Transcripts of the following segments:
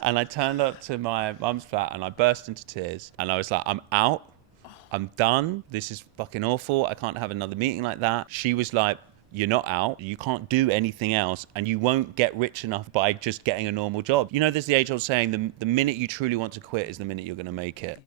And I turned up to my mum's flat and I burst into tears. And I was like, I'm out. I'm done. This is fucking awful. I can't have another meeting like that. She was like, you're not out. You can't do anything else. And you won't get rich enough by just getting a normal job. You know, there's the age-old saying, the minute you truly want to quit is the minute you're going to make it.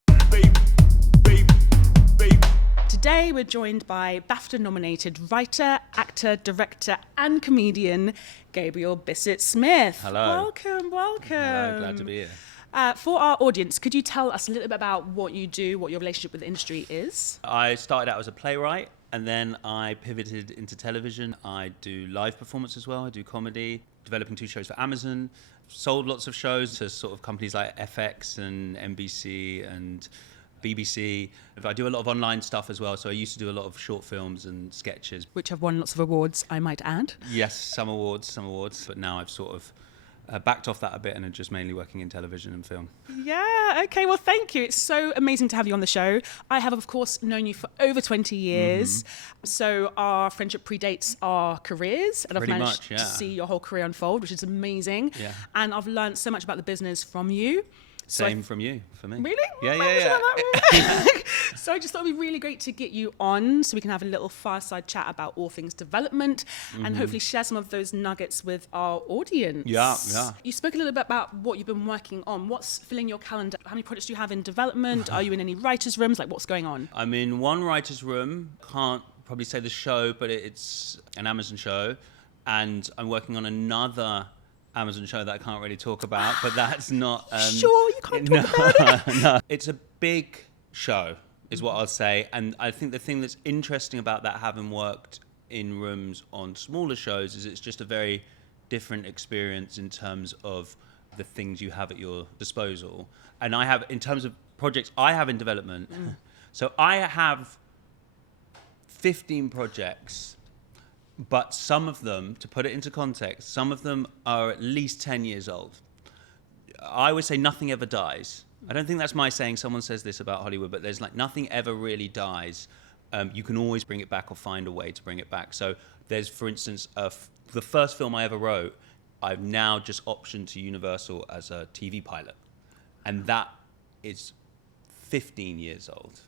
Today, we're joined by BAFTA-nominated writer, actor, director, and comedian, Gabriel Bisset-Smith. Hello. Welcome. Hello, glad to be here. For our audience, could you tell us a little bit about what you do, what your relationship with the industry is? I started out as a playwright, and then I pivoted into television. I do live performance as well. I do comedy, developing 2 shows for Amazon. Sold lots of shows to sort of companies like FX and NBC and BBC. I do a lot of online stuff as well, so I used to do a lot of short films and sketches. Which have won lots of awards, I might add. Yes, some awards, but now I've sort of backed off that a bit and are just mainly working in television and film. Yeah, okay, well, thank you. It's so amazing to have you on the show. I have, of course, known you for over 20 years, so our friendship predates our careers, and Pretty I've managed much, yeah. to see your whole career unfold, which is amazing. Yeah. And I've learned so much about the business from you. Same from you, for me. Really? Yeah. So I just thought it'd be really great to get you on so we can have a little fireside chat about all things development and hopefully share some of those nuggets with our audience. Yeah. You spoke a little bit about what you've been working on. What's filling your calendar? How many projects do you have in development? Are you in any writers' rooms? Like, what's going on? I'm in one writer's room. Can't probably say the show, but it's an Amazon show. And I'm working on another Amazon show that I can't really talk about, but that's not... Sure, you can't talk about it. No. It's a big show, is what I'll say. And I think the thing that's interesting about that, having worked in rooms on smaller shows, is it's just a very different experience in terms of the things you have at your disposal. And I have, in terms of projects I have in development, so I have 15 projects. But some of them, to put it into context, some of them are at least 10 years old. I would say nothing ever dies. I don't think that's my saying. Someone says this about Hollywood, but there's like nothing ever really dies. You can always bring it back or find a way to bring it back. So there's, for instance, the first film I ever wrote, I've now just optioned to Universal as a TV pilot. And that is 15 years old.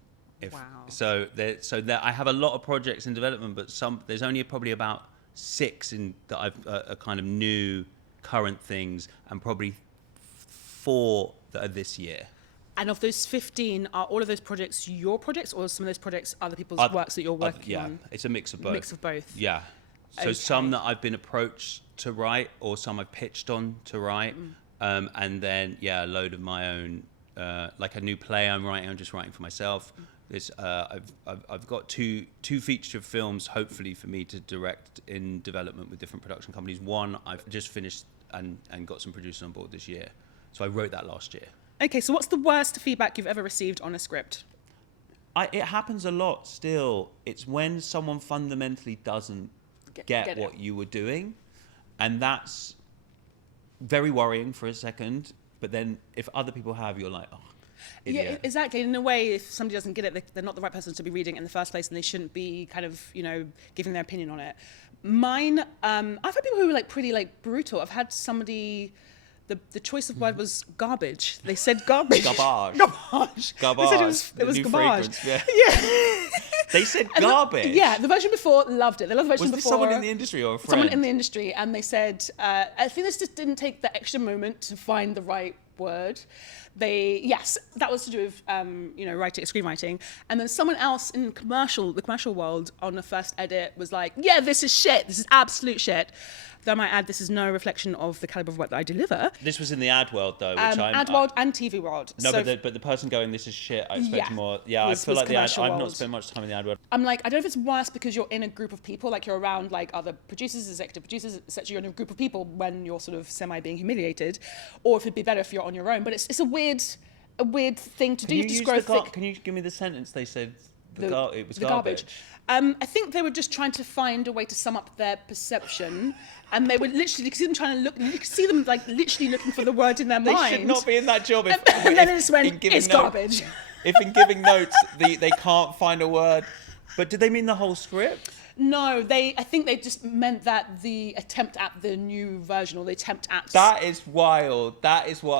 Wow. So I have a lot of projects in development, but there's only probably about 6 that I've kind of new current things, and probably 4 that are this year. And of those 15, are all of those projects your projects, or some of those projects other people's works that you're working on? Yeah, it's a mix of both. Mix of both. Yeah. So Okay. some that I've been approached to write, or some I've pitched on to write, and then a load of my own, like a new play I'm writing. I'm just writing for myself. I've got two feature films, hopefully for me to direct in development with different production companies. One I've just finished and got some producers on board this year. So I wrote that last year. Okay, so what's the worst feedback you've ever received on a script? It happens a lot still. It's when someone fundamentally doesn't get what you were doing. And that's very worrying for a second. But then if other people have, you're like, oh, idiot. Yeah, exactly. In a way, if somebody doesn't get it, they're not the right person to be reading it in the first place, and they shouldn't be kind of, giving their opinion on it. Mine, I've had people who were like pretty like brutal. I've had somebody, the choice of word was garbage. They said garbage. Garbage. Garbage. Garbage. They said it was New garbage. fragrance, yeah. Yeah. They said garbage. The version before loved it. They loved the version Was this before. someone in the industry or a friend? Someone in the industry, and they said, I think this just didn't take the extra moment to find the right word. That was to do with writing, screenwriting, and then someone else in the commercial world on the first edit was like, yeah, this is shit. This is absolute shit. Though I might add, this is no reflection of the caliber of work that I deliver. This was in the ad world, though. Ad world and TV world. No, so but the person going, this is shit, I expect more. Yeah, was I feel like the ad, commercial I've not world. spent much time in the ad world. I'm like, I don't know if it's worse because you're in a group of people, like you're around like other producers, executive producers, etc. You're in a group of people when you're sort of semi being humiliated, or if it'd be better if you're on your own. But it's a weird thing to do. You just grow thick. Can you give me the sentence they said? It was the garbage. I think they were just trying to find a way to sum up their perception, and they were literally, you could see them trying to look, you could see them like literally looking for the word in their They mind. should not be in that job. And then it just went, it's garbage. If in giving notes they can't find a word, but did they mean the whole script? No, I think they just meant that the attempt at the new version, or the attempt at... That is wild. That is we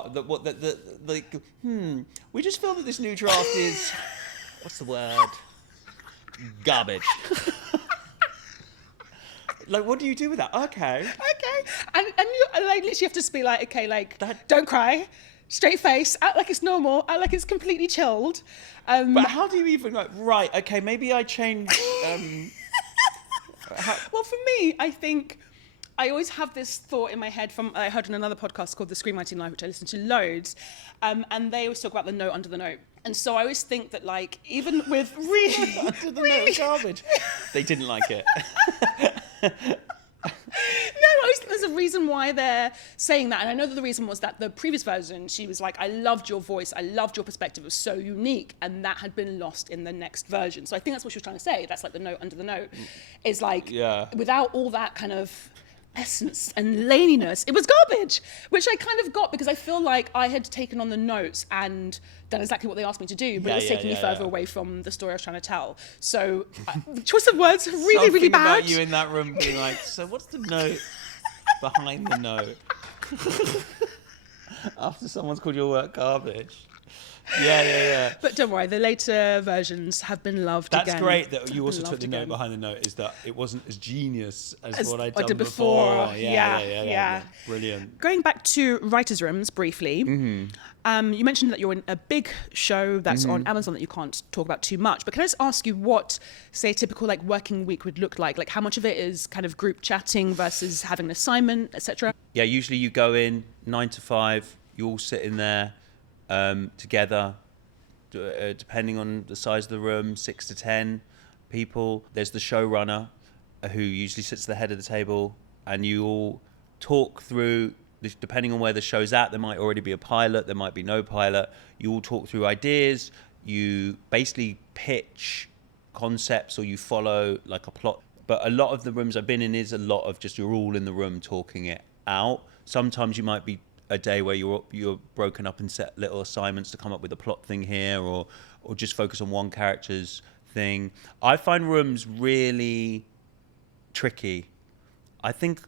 just feel that this new draft is, what's the word? Garbage. Like, what do you do with that? Okay. And you like literally have to be like, okay, like, don't cry, straight face, act like it's normal, act like it's completely chilled. But how do you even like, right, okay, maybe I change... Well, for me, I think I always have this thought in my head I heard on another podcast called The Screenwriting Live, which I listen to loads, and they always talk about the note under the note. And so I always think that, like, even with really... under the note, garbage. They didn't like it. No, I always think there's a reason why they're saying that. And I know that the reason was that the previous version, she was like, I loved your voice, I loved your perspective, it was so unique. And that had been lost in the next version. So I think that's what she was trying to say. That's like the note under the note. Is like, without all that kind of essence and laniness, it was garbage, which I kind of got because I feel like I had taken on the notes and done exactly what they asked me to do, but it was taking me further away from the story I was trying to tell. So the choice of words really, really bad. Something about you in that room being like, so what's the note behind the note? After someone's called your work garbage. Yeah. But don't worry, the later versions have been loved again. That's great that you also took the note behind the note, is that it wasn't as genius as what I'd done before. Yeah. Brilliant. Going back to writers' rooms briefly, you mentioned that you're in a big show that's on Amazon that you can't talk about too much, but can I just ask you what, say, a typical like working week would look like? Like how much of it is kind of group chatting versus having an assignment, etc.? Yeah, usually you go in 9 to 5, you all sit in there together, depending on the size of the room, 6 to 10 people. There's the showrunner who usually sits at the head of the table, and you all talk through, depending on where the show's at, there might already be a pilot, there might be no pilot. You all talk through ideas, you basically pitch concepts, or you follow like a plot. But a lot of the rooms I've been in is a lot of just you're all in the room talking it out. Sometimes you might be a day where you're broken up and set little assignments to come up with a plot thing here, or just focus on one character's thing. I find rooms really tricky. I think,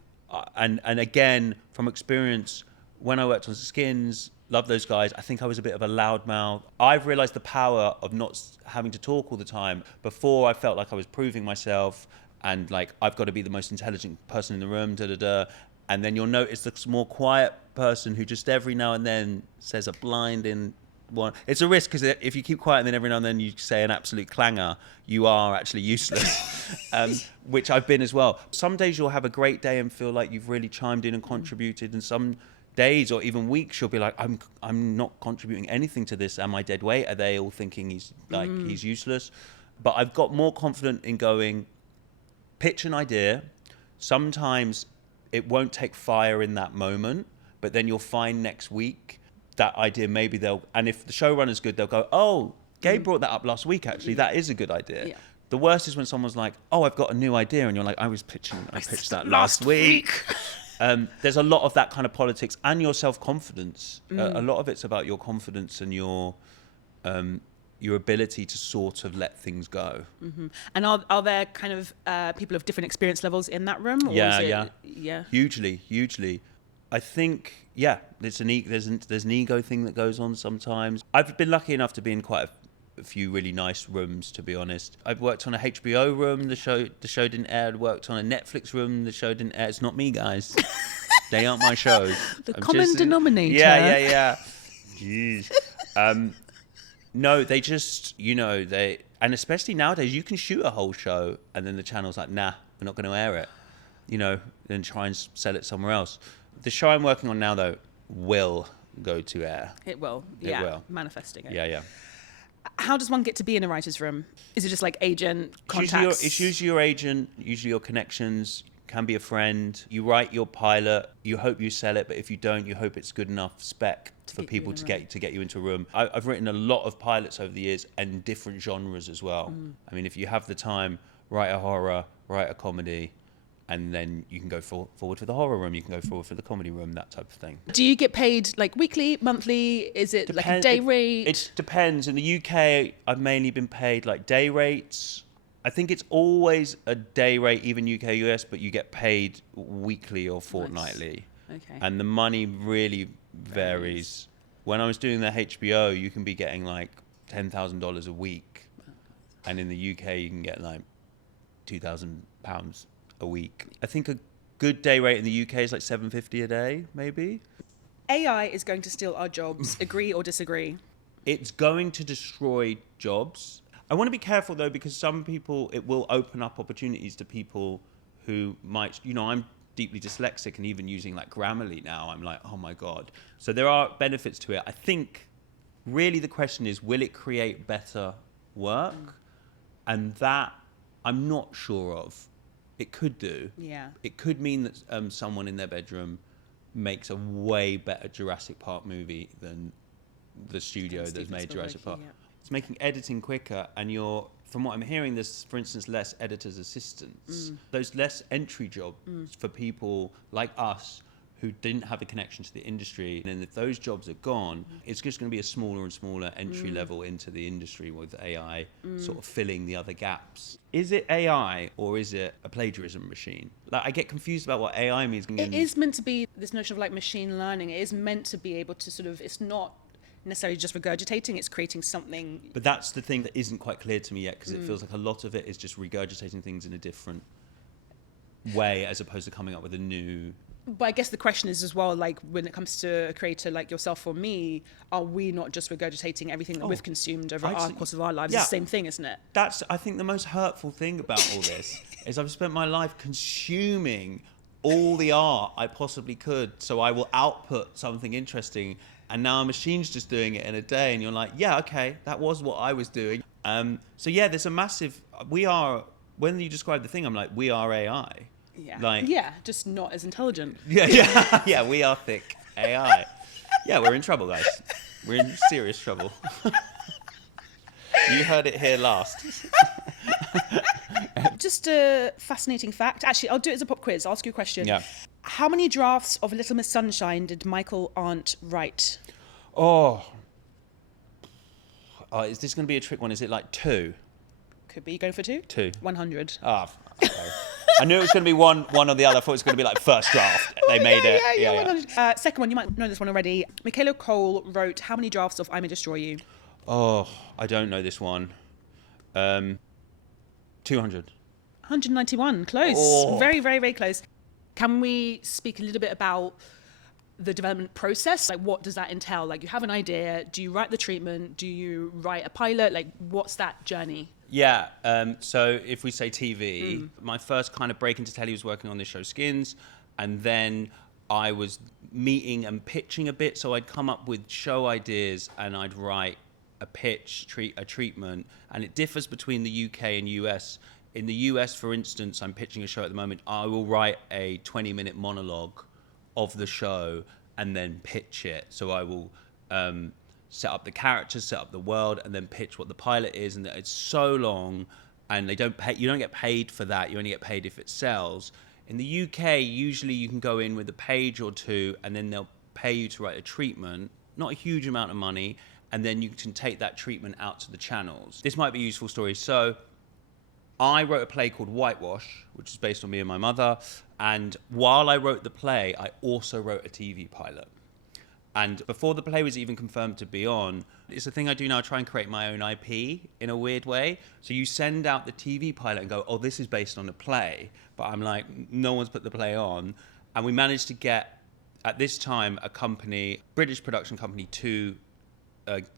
and again, from experience, when I worked on Skins, love those guys, I think I was a bit of a loudmouth. I've realized the power of not having to talk all the time. Before, I felt like I was proving myself, and like, I've got to be the most intelligent person in the room, and then you'll notice the more quiet person who just every now and then says a blinding one. It's a risk, because if you keep quiet and then every now and then you say an absolute clanger, you are actually useless, which I've been as well. Some days you'll have a great day and feel like you've really chimed in and contributed, and some days or even weeks you'll be like, I'm not contributing anything to this. Am I dead weight? Are they all thinking he's useless? But I've got more confident in going, pitch an idea. Sometimes it won't take fire in that moment, but then you'll find next week that idea, maybe and if the showrunner's good, they'll go, oh, Gabe brought that up last week, actually, that is a good idea. Yeah. The worst is when someone's like, oh, I've got a new idea, and you're like, I pitched that last week. There's a lot of that kind of politics, and your self-confidence. A lot of it's about your confidence and your ability to sort of let things go. Mm-hmm. And are there kind of people of different experience levels in that room? Or yeah. Hugely. I think, there's an ego thing that goes on sometimes. I've been lucky enough to be in quite a few really nice rooms, to be honest. I've worked on a HBO room, the show didn't air. I've worked on a Netflix room, the show didn't air. It's not me, guys. They aren't my shows. The common denominator. Yeah. Jeez. No, they just, and especially nowadays, you can shoot a whole show and then the channel's like, nah, we're not going to air it, then try and sell it somewhere else. The show I'm working on now, though, will go to air. It will. It will. Manifesting it. Yeah. How does one get to be in a writer's room? Is it just like agent, contacts? It's usually your agent, usually your connections, can be a friend. You write your pilot, you hope you sell it, but if you don't, you hope it's good enough spec for people to get you into a room. I've written a lot of pilots over the years, and different genres as well. I mean, if you have the time, write a horror, write a comedy, and then you can go forward for the horror room, you can go forward for the comedy room, that type of thing. Do you get paid like weekly, monthly? Is it like a day rate? It depends. In the UK, I've mainly been paid like day rates. I think it's always a day rate, even UK, US, but you get paid weekly or fortnightly. Nice. Okay. And the money really varies. When I was doing the HBO, you can be getting like $10,000 a week. And in the UK, you can get like £2,000 a week. I think a good day rate in the UK is like $750 a day, maybe. AI is going to steal our jobs. Agree or disagree? It's going to destroy jobs. I want to be careful though, because some people, it will open up opportunities to people who might, I'm deeply dyslexic, and even using like Grammarly now, I'm like, oh my God. So there are benefits to it. I think really the question is, will it create better work? And that I'm not sure of. It could do. Yeah. It could mean that someone in their bedroom makes a way better Jurassic Park movie than the studio that's made Jurassic Park. Yeah. It's making editing quicker, and from what I'm hearing, there's, for instance, less editors' assistants. Those less entry jobs for people like us who didn't have a connection to the industry. And if those jobs are gone, it's just going to be a smaller and smaller entry level into the industry with AI sort of filling the other gaps. Is it AI or is it a plagiarism machine? Like, I get confused about what AI means. It is meant to be this notion of like machine learning. It is meant to be able to sort of, it's not necessarily just regurgitating, it's creating something. But that's the thing that isn't quite clear to me yet, because it feels like a lot of it is just regurgitating things in a different way as opposed to coming up with a new... But I guess the question is as well, like when it comes to a creator like yourself or me, are we not just regurgitating everything that we've consumed over our course of our lives? Yeah. It's the same thing, isn't it? That's, I think, the most hurtful thing about all this is I've spent my life consuming all the art I possibly could, so I will output something interesting, and now a machine's just doing it in a day, and you're like, yeah, okay, that was what I was doing. So yeah, there's a massive, when you describe the thing, I'm like, we are AI. Yeah, just not as intelligent. Yeah, we are thick AI. Yeah, we're in trouble, guys. We're in serious trouble. You heard it here last. Just a fascinating fact. Actually, I'll do it as a pop quiz. I'll ask you a question. Yeah. How many drafts of Little Miss Sunshine did Michael Arndt write? Oh, is this going to be a trick one? Is it like 2? Could be. Going for 2? 2. 100. Oh, okay. I knew it was going to be one or the other. I thought it was going to be like first draft. They made it. Yeah. 100. Second one, you might know this one already. Michaela Cole wrote how many drafts of I May Destroy You? Oh, I don't know this one. 200. 191. Close. Oh. Very, very, very close. Can we speak a little bit about the development process? Like, what does that entail? Like, you have an idea. Do you write the treatment? Do you write a pilot? Like, what's that journey? Yeah, so if we say TV, my first kind of break into telly was working on this show Skins, and then I was meeting and pitching a bit, so I'd come up with show ideas and I'd write a pitch, a treatment, and it differs between the UK and US. In the US, for instance, I'm pitching a show at the moment, I will write a 20-minute monologue of the show and then pitch it. So I will... set up the characters, set up the world, and then pitch what the pilot is. And it's so long, and you don't get paid for that. You only get paid if it sells. In the UK, usually you can go in with a page or two, and then they'll pay you to write a treatment, not a huge amount of money, and then you can take that treatment out to the channels. This might be a useful story. So I wrote a play called Whitewash, which is based on me and my mother. And while I wrote the play, I also wrote a TV pilot. And before the play was even confirmed to be on, it's a thing I do now, I try and create my own IP in a weird way. So you send out the TV pilot and go, oh, this is based on a play. But I'm like, no one's put the play on. And we managed to get, at this time, a company, British production company, to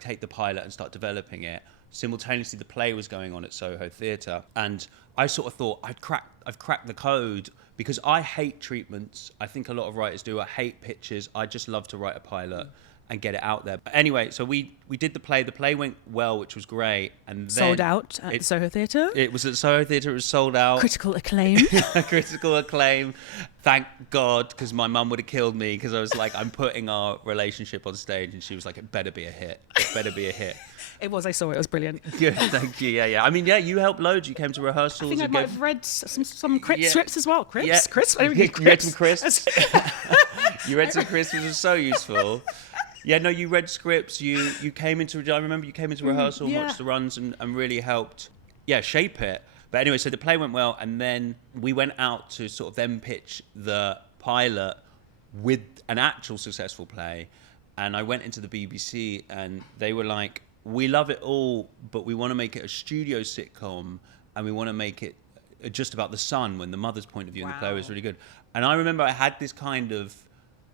take the pilot and start developing it. Simultaneously, the play was going on at Soho Theatre. And I sort of thought, I've cracked the code, because I hate treatments. I think a lot of writers do. I hate pitches. I just love to write a pilot and get it out there. But anyway, so we did the play. The play went well, which was great. And then Sold out at Soho Theatre. It was at Soho Theatre. It was sold out. Critical acclaim. Critical acclaim. Thank God, because my mum would have killed me, because I was like, I'm putting our relationship on stage, and she was like, it better be a hit. It better be a hit. It was. I saw it. It was brilliant. Good, thank you. Yeah. I mean, yeah, you helped loads. You came to rehearsals. I think I might have read some scripts as well. Crips? Yeah. Crips? You read some crisps. You read some crisps, which was so useful. Yeah, no, you read scripts. You came into. I remember you came into rehearsal and watched the runs and really helped. Yeah, shape it. But anyway, so the play went well, and then we went out to sort of then pitch the pilot with an actual successful play. And I went into the BBC, and they were like, we love it all, but we want to make it a studio sitcom, and we want to make it just about the son, when the mother's point of view in the play was really good. And I remember I had this kind of,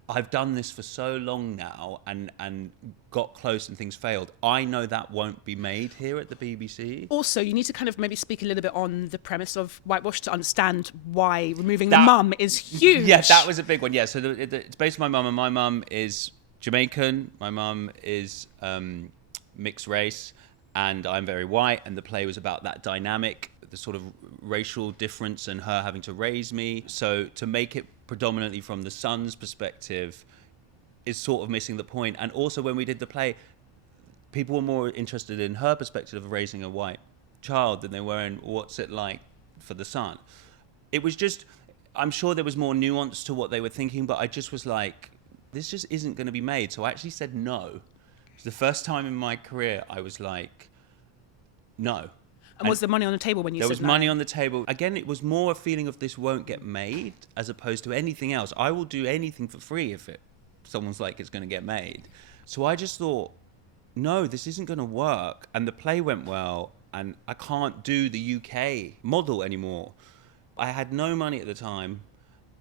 I've done this for so long now and got close and things failed. I know that won't be made here at the BBC. Also, you need to kind of maybe speak a little bit on the premise of Whitewash to understand why removing the mum is huge. Yeah, that was a big one. Yeah, so it's based on my mum, and my mum is Jamaican. My mum is mixed race, and I'm very white, and the play was about that dynamic, the sort of racial difference, and her having to raise me. So to make it predominantly from the son's perspective is sort of missing the point. And also when we did the play, people were more interested in her perspective of raising a white child than they were in what's it like for the son. It was just, I'm sure there was more nuance to what they were thinking, but I just was like, this just isn't going to be made. So I actually said no. It's the first time in my career I was like, no. And was there money on the table when you said no? There was money on the table. Again, it was more a feeling of this won't get made as opposed to anything else. I will do anything for free if someone's like it's going to get made. So I just thought, no, this isn't going to work. And the play went well, and I can't do the UK model anymore. I had no money at the time,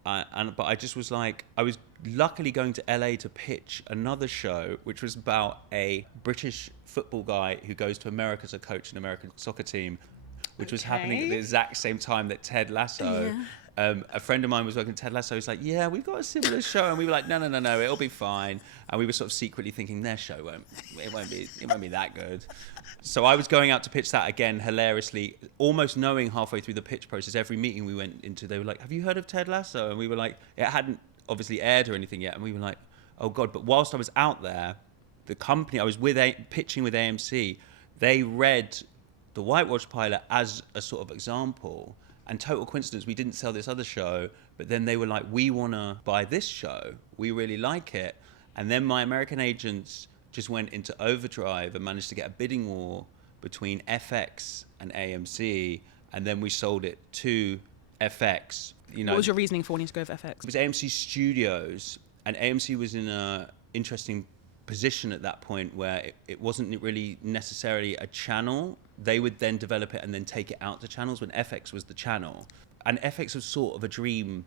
but I just was like, I was luckily going to LA to pitch another show, which was about a British football guy who goes to America to coach an American soccer team, which was happening at the exact same time that Ted Lasso. A friend of mine was working at Ted Lasso. He's like, yeah, we've got a similar show. And we were like, no, it'll be fine. And we were sort of secretly thinking their show won't be that good. So I was going out to pitch that again, hilariously, almost knowing halfway through the pitch process, every meeting we went into, they were like, have you heard of Ted Lasso? And we were like, it hadn't obviously aired or anything yet. And we were like, oh God. But whilst I was out there, the company I was with, pitching with AMC, they read the Whitewash pilot as a sort of example. And total coincidence, we didn't sell this other show, but then they were like, we want to buy this show. We really like it. And then my American agents just went into overdrive and managed to get a bidding war between FX and AMC. And then we sold it to FX. You know, what was your reasoning for wanting to go with FX? It was AMC Studios, and AMC was in an interesting position at that point where it wasn't really necessarily a channel. They would then develop it and then take it out to channels when FX was the channel. And FX was sort of a dream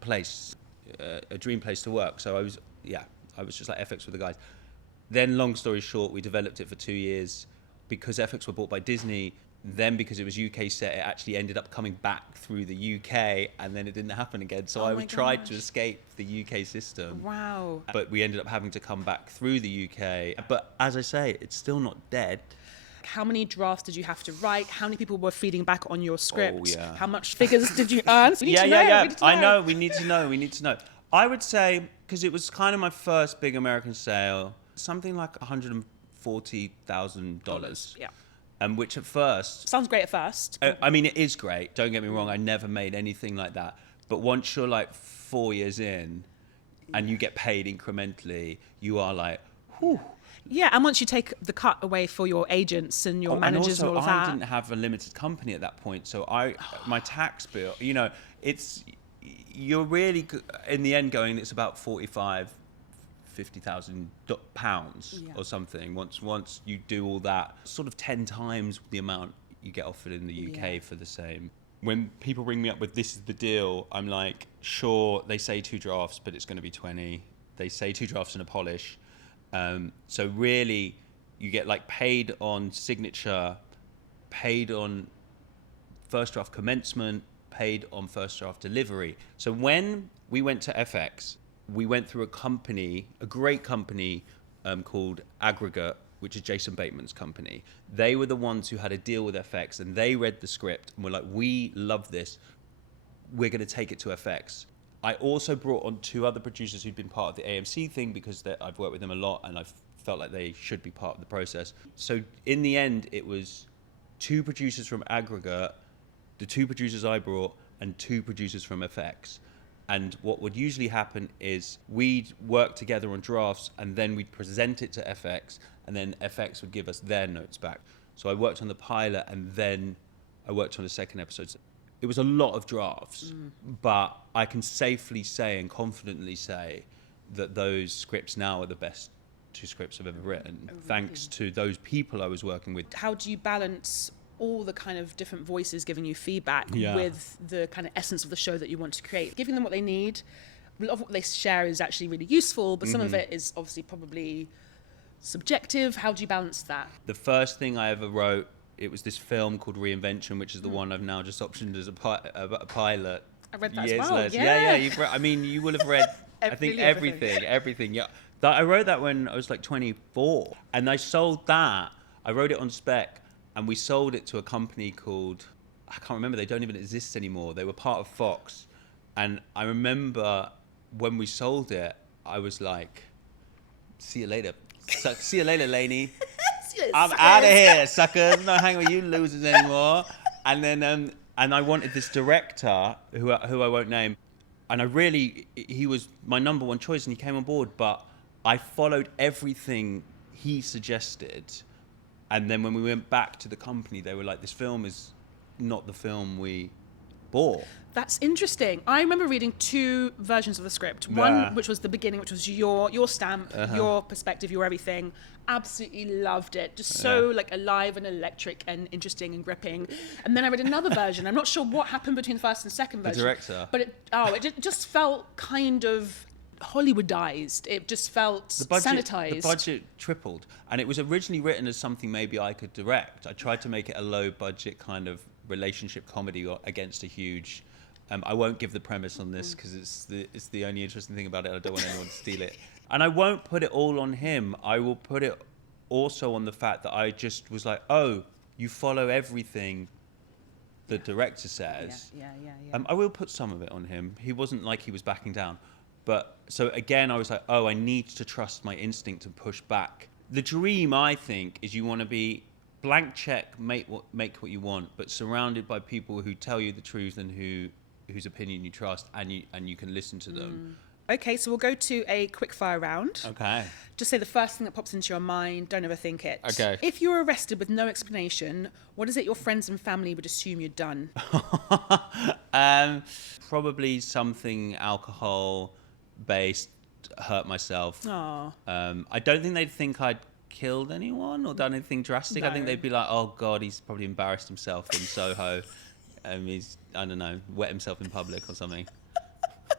place to work. So I was just like, FX were the guys. Then long story short, we developed it for 2 years because FX were bought by Disney. Then because it was UK set, it actually ended up coming back through the UK, and then it didn't happen again. So I tried to escape the UK system. Wow. But we ended up having to come back through the UK. But as I say, it's still not dead. How many drafts did you have to write? How many people were feeding back on your script? Oh, yeah. How much figures did you earn? We need to know. I know. We need to know. I would say, because it was kind of my first big American sale, something like $140,000. Yeah. Which at first... Sounds great at first. I mean, it is great. Don't get me wrong. I never made anything like that. But once you're like 4 years in and you get paid incrementally, you are like, whew. Yeah, and once you take the cut away for your agents and your managers and all of that... I didn't have a limited company at that point. So my tax bill, you know, you're really, in the end going, it's about £50,000 or something. Once you do all that, sort of 10 times the amount you get offered in the UK for the same. When people ring me up with this is the deal, I'm like, sure, they say 2 drafts, but it's going to be 20. They say 2 drafts and a polish. So really, you get like paid on signature, paid on first draft commencement, paid on first draft delivery. So when we went to FX, we went through a great company called Aggregate, which is Jason Bateman's company. They were the ones who had a deal with FX, and they read the script and were like, we love this. We're going to take it to FX. I also brought on 2 other producers who'd been part of the AMC thing because I've worked with them a lot and I felt like they should be part of the process. So in the end, it was 2 producers from Aggregate, the 2 producers I brought, and 2 producers from FX. And what would usually happen is we'd work together on drafts and then we'd present it to FX and then FX would give us their notes back. So I worked on the pilot and then I worked on the second episode. It was a lot of drafts, but I can safely say and confidently say that those scripts now are the best 2 scripts I've ever written, thanks to those people I was working with. How do you balance all the kind of different voices giving you feedback with the kind of essence of the show that you want to create? Giving them what they need. A lot of what they share is actually really useful, but some of it is obviously probably subjective. How do you balance that? The first thing I ever wrote, it was this film called Reinvention, which is the one I've now just optioned as a pilot. I read that years as well. later. Yeah. You've read, I mean, you will have read, I think, everything. Yeah, I wrote that when I was like 24, and I sold that. I wrote it on spec, and we sold it to a company called, I can't remember. They don't even exist anymore. They were part of Fox, and I remember when we sold it, I was like, "See you later, see you later, Lainey. I'm out of here, suckers. Not hanging with you losers anymore." And then, and I wanted this director who I won't name, and he was my number one choice, and he came on board. But I followed everything he suggested, and then when we went back to the company, they were like, "This film is not the film we bought." That's interesting. I remember reading 2 versions of the script. One, which was the beginning, which was your stamp, your perspective, your everything. Absolutely loved it. Just so like alive and electric and interesting and gripping. And then I read another version. I'm not sure what happened between the first and second version. The director. But it just felt kind of Hollywoodized. It just felt sanitized. The budget tripled. And it was originally written as something maybe I could direct. I tried to make it a low budget kind of relationship comedy against a huge... I won't give the premise on this because it's the only interesting thing about it. I don't want anyone to steal it. And I won't put it all on him. I will put it also on the fact that I just was like, oh, you follow everything the director says. Yeah. I will put some of it on him. He wasn't like he was backing down. But so again, I was like, oh, I need to trust my instinct to push back. The dream, I think, is you want to be blank check, make what you want, but surrounded by people who tell you the truth and whose opinion you trust, and you can listen to them. Okay, so we'll go to a quick fire round. Okay. Just say the first thing that pops into your mind. Don't overthink it. Okay. If you were arrested with no explanation, what is it your friends and family would assume you'd done? Probably something alcohol-based, hurt myself. Aww. I don't think they'd think I'd killed anyone or done anything drastic. No. I think they'd be like, oh God, he's probably embarrassed himself in Soho. He's, I don't know, wet himself in public or something.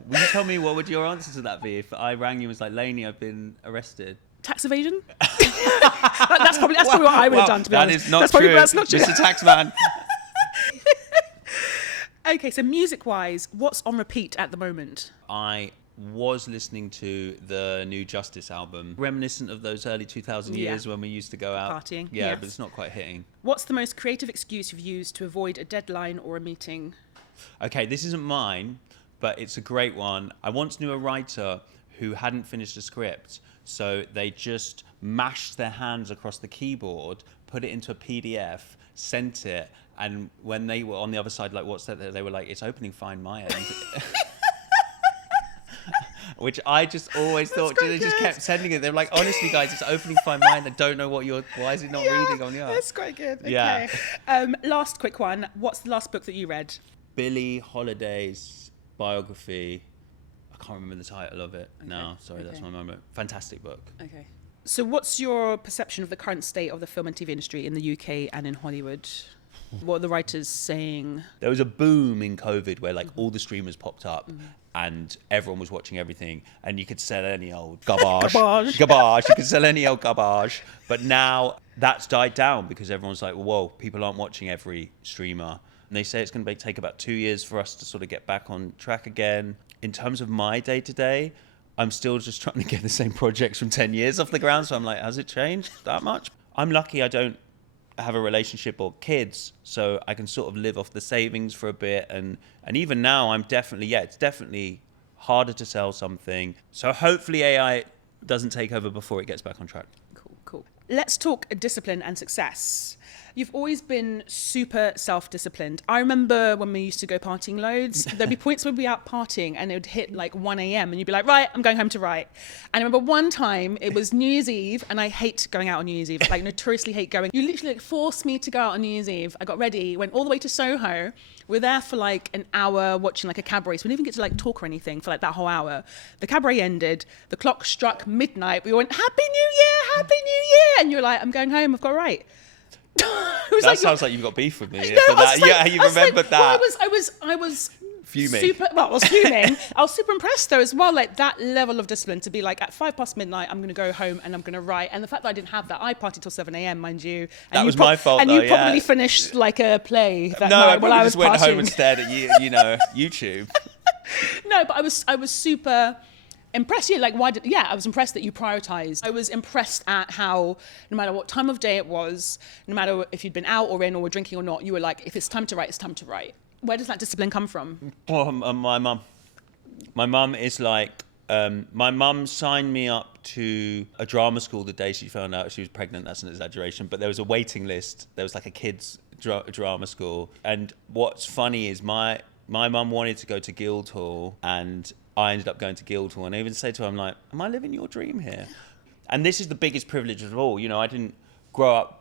Will you tell me what would your answer to that be if I rang you and was like, Lainey, I've been arrested? Tax evasion? that's probably what I would have done, to be honest. That is not true. That's not true. Mr. Taxman. Okay, so music-wise, what's on repeat at the moment? I was listening to the new Justice album, reminiscent of those early 2000 years when we used to go out. Partying. Yeah, yes. But it's not quite hitting. What's the most creative excuse you've used to avoid a deadline or a meeting? Okay, this isn't mine, but it's a great one. I once knew a writer who hadn't finished a script, so they just mashed their hands across the keyboard, put it into a PDF, sent it, and when they were on the other side, like, what's that? They were like, it's opening fine my end. Which I just always thought, they just kept sending it. They were like, honestly, guys, it's opening fine mine. I don't know why is it not reading on yours? That's quite good. Okay. Yeah. Last quick one. What's the last book that you read? Billie Holiday's biography. I can't remember the title of it. Okay. No, sorry, that's my moment. Fantastic book. Okay. So what's your perception of the current state of the film and TV industry in the UK and in Hollywood? What are the writers saying? There was a boom in COVID where like all the streamers popped up and everyone was watching everything and you could sell any old garbage. Garbage. You could sell any old garbage. But now that's died down because everyone's like, whoa, people aren't watching every streamer. And they say it's going to take about 2 years for us to sort of get back on track again. In terms of my day-to-day, I'm still just trying to get the same projects from 10 years off the ground. So I'm like, has it changed that much? I'm lucky I don't have a relationship or kids, so I can sort of live off the savings for a bit. And even now, it's definitely harder to sell something. So hopefully AI doesn't take over before it gets back on track. Cool. Let's talk discipline and success. You've always been super self-disciplined. I remember when we used to go partying loads, there'd be points where we'd be out partying and it would hit like 1 a.m. and you'd be like, right, I'm going home to write. And I remember one time it was New Year's Eve, and I hate going out on New Year's Eve, like notoriously hate going. You literally like forced me to go out on New Year's Eve. I got ready, went all the way to Soho. We're there for like an hour watching like a cabaret. So we didn't even get to like talk or anything for like that whole hour. The cabaret ended. The clock struck midnight. We went, Happy New Year, Happy New Year. And you're like, I'm going home. I've got to write. That sounds like you've got beef with me. No, For that. like, Yeah, you remembered that. Well, I was fuming. I was fuming. I was super impressed though as well, like that level of discipline to be like at 5 past midnight, I'm going to go home and I'm going to write. And the fact that I didn't have that, I partied till 7 a.m, mind you. And that was my fault. And though, you probably finished like a play that night while I was went partying. home and stared at YouTube. No, but I was super impressed. Yeah, like I was impressed that you prioritized. I was impressed at how no matter what time of day it was, no matter if you'd been out or in or were drinking or not, you were like, if it's time to write, it's time to write. Where does that discipline come from? Well, my mum. My mum is like, my mum signed me up to a drama school the day she found out she was pregnant. That's an exaggeration, but there was a waiting list. There was like a kids drama school. And what's funny is my mum wanted to go to Guildhall, and I ended up going to Guildhall. And I even said to her, I'm like, am I living your dream here? And this is the biggest privilege of all. You know, I didn't grow up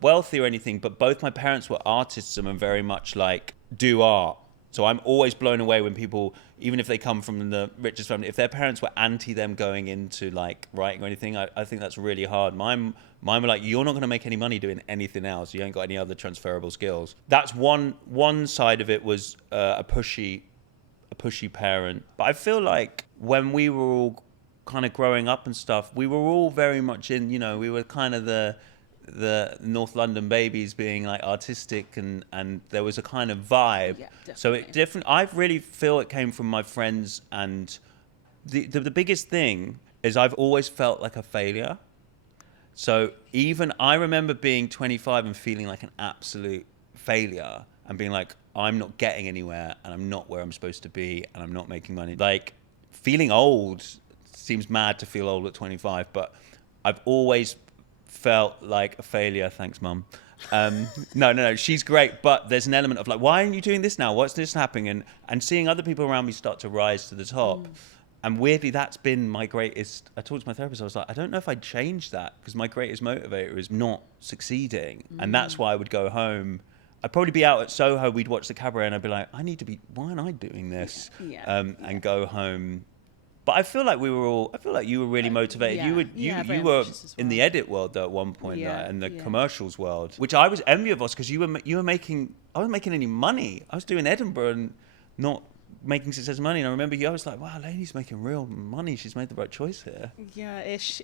wealthy or anything, but both my parents were artists and were very much like, do art. So I'm always blown away when people, even if they come from the richest family, if their parents were anti them going into like writing or anything, I think that's really hard. Mine were like, you're not going to make any money doing anything else. You ain't got any other transferable skills. That's one side of it, was a pushy parent. But I feel like when we were all kind of growing up and stuff, we were all very much in, you know, we were kind of the North London babies being like artistic, and there was a kind of vibe. Yeah, so it different. I really feel it came from my friends, and the biggest thing is I've always felt like a failure. So even I remember being 25 and feeling like an absolute failure and being like, I'm not getting anywhere and I'm not where I'm supposed to be and I'm not making money. Like, feeling old seems mad to feel old at 25, but I've always felt like a failure. Thanks, Mum. No, she's great, but there's an element of like, why aren't you doing this now? What's this happening? And seeing other people around me start to rise to the top. And weirdly, that's been my greatest. I talked to my therapist. I was like, I don't know if I'd change that, because my greatest motivator is not succeeding. And that's why I would go home. I'd probably be out at Soho. We'd watch the cabaret, and I'd be like, why aren't I doing this? And go home. But I feel like you were really motivated. Yeah. You were in the edit world though at one point, and the commercials world, which I was envious of, because I wasn't making any money. I was doing Edinburgh and not making success money. And I remember I was like, wow, Lainey's making real money. She's made the right choice here. Yeah, ish.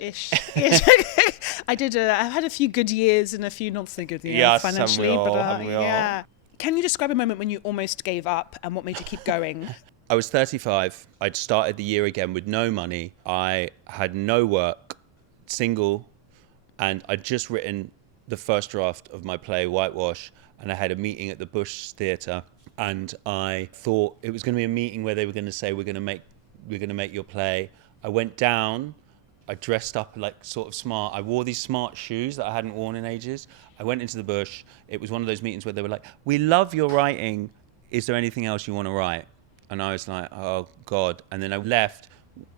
I had a few good years and a few not so good years financially, yeah. Can you describe a moment when you almost gave up and what made you keep going? I was 35. I'd started the year again with no money. I had no work, single, and I'd just written the first draft of my play, Whitewash, and I had a meeting at the Bush Theatre, and I thought it was going to be a meeting where they were going to say, we're going to make your play. I went down. I dressed up like sort of smart. I wore these smart shoes that I hadn't worn in ages. I went into the Bush. It was one of those meetings where they were like, we love your writing. Is there anything else you want to write? And I was like, oh, God. And then I left.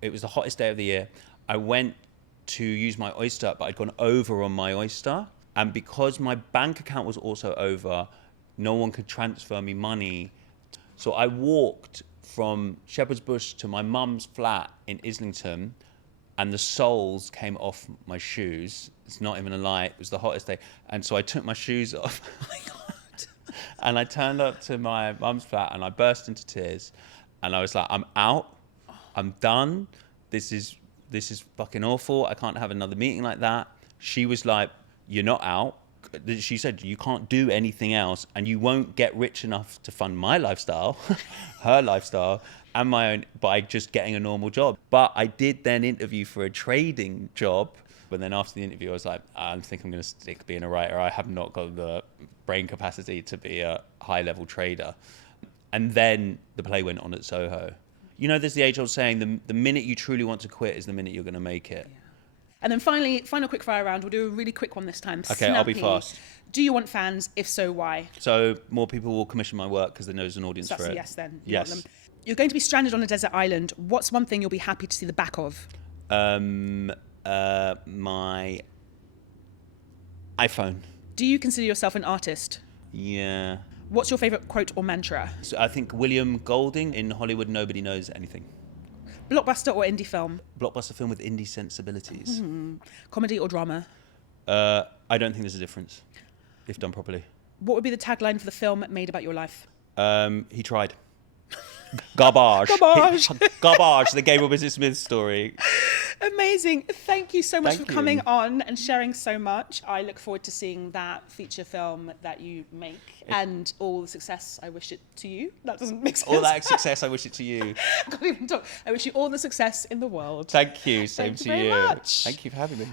It was the hottest day of the year. I went to use my Oyster, but I'd gone over on my Oyster. And because my bank account was also over, no one could transfer me money. So I walked from Shepherd's Bush to my mum's flat in Islington, and the soles came off my shoes. It's not even a lie. It was the hottest day. And so I took my shoes off. Oh my God. And I turned up to my mum's flat and I burst into tears. And I was like, I'm out. I'm done. This is fucking awful. I can't have another meeting like that. She was like, you're not out. She said, you can't do anything else, and you won't get rich enough to fund my lifestyle, her lifestyle, and my own by just getting a normal job. But I did then interview for a trading job. But then after the interview, I was like, I think I'm going to stick being a writer. I have not got the brain capacity to be a high-level trader. And then the play went on at Soho. You know, there's the age-old saying, the minute you truly want to quit is the minute you're going to make it. Yeah. And then finally, final quick fire round. We'll do a really quick one this time. Okay, I'll be Snappy. fast. Do you want fans? If so, why? So more people will commission my work because they know there's an audience So that's for a it. yes then. You want Yes. them. You're going to be stranded on a desert island. What's one thing you'll be happy to see the back of? My iPhone. Do you consider yourself an artist? Yeah. What's your favourite quote or mantra? So I think William Golding in Hollywood, nobody knows anything. Blockbuster or indie film? Blockbuster film with indie sensibilities. Comedy or drama? I don't think there's a difference if done properly. What would be the tagline for the film made about your life? He tried. Garbage. Garbage. Garbage, the Gabriel Bisset-Smith story. Amazing. Thank you so much Thank for you. coming on and sharing so much. I look forward to seeing that feature film that you make and all the success. I wish it to you. That doesn't make sense. All that success, I wish it to you. I can't even talk. I wish you all the success in the world. Thank you. Same Thank you to very you. much. Thank you for having me.